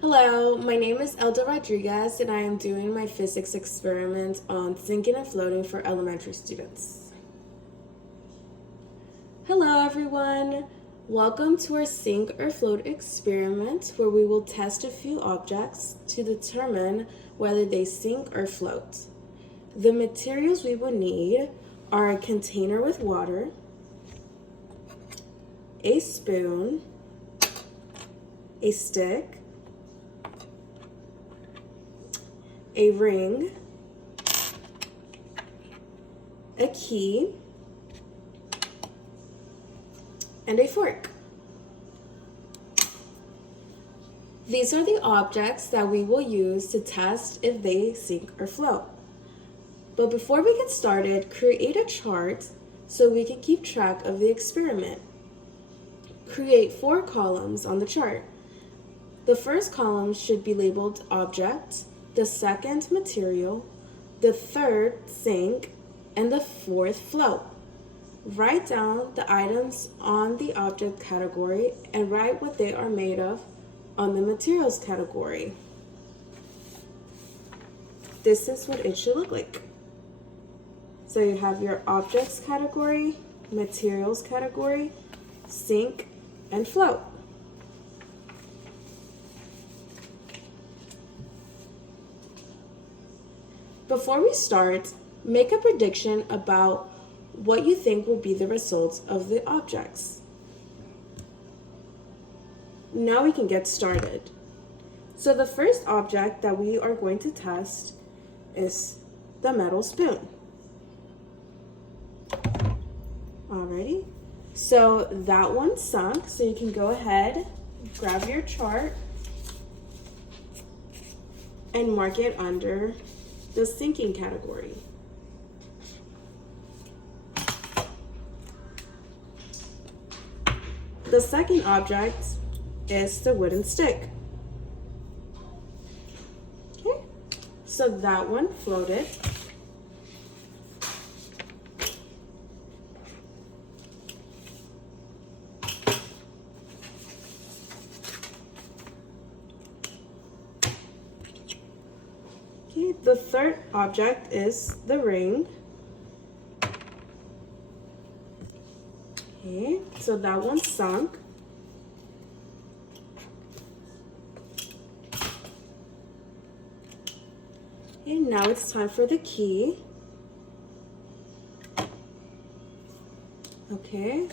Hello, my name is Elda Rodriguez and I am doing my physics experiment on sinking and floating for elementary students. Hello everyone, welcome to our sink or float experiment where we will test a few objects to determine whether they sink or float. The materials we will need are a container with water, a spoon, a stick, a ring, a key, and a fork. These are the objects that we will use to test if they sink or float. But before we get started, create a chart so we can keep track of the experiment. Create 4 columns on the chart. The first column should be labeled object, the second material, the third sink, and the fourth float. Write down the items on the object category and write what they are made of on the materials category. This is what it should look like. So you have your objects category, materials category, sink, and float. Before we start, make a prediction about what you think will be the results of the objects. Now we can get started. So the first object that we are going to test is the metal spoon. Alrighty, so that one sunk, so you can go ahead, grab your chart, and mark it under the sinking category. The second object is the wooden stick. Okay, so that one floated. Okay, the third object is the ring. Okay, so that one sunk. Okay, now it's time for the key. Okay,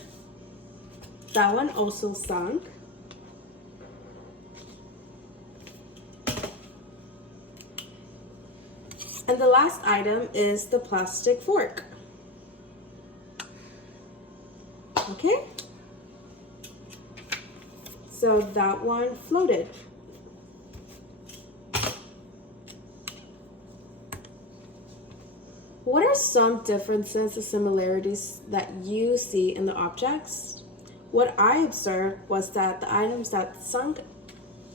that one also sunk. And the last item is the plastic fork. Okay, so that one floated. What are some differences or similarities that you see in the objects? What I observed was that the items that sunk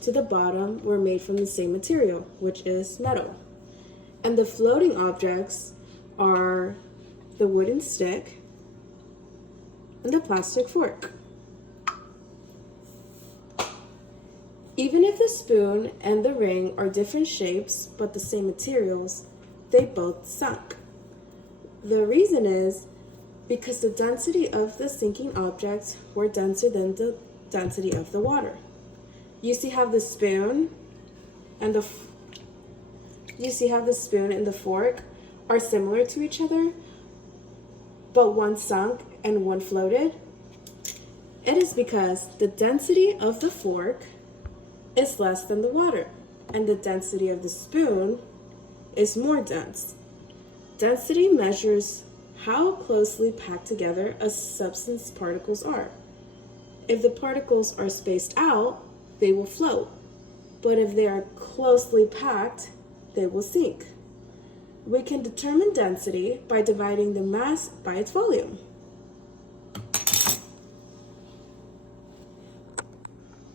to the bottom were made from the same material, which is metal. And the floating objects are the wooden stick and the plastic fork. Even if the spoon and the ring are different shapes but the same materials, they both sunk. The reason is because the density of the sinking objects were denser than the density of the water. You see how the spoon and the fork are similar to each other, but one sunk and one floated? It is because the density of the fork is less than the water, and the density of the spoon is more dense. Density measures how closely packed together a substance particles are. If the particles are spaced out, they will float, but if they are closely packed, they will sink. We can determine density by dividing the mass by its volume.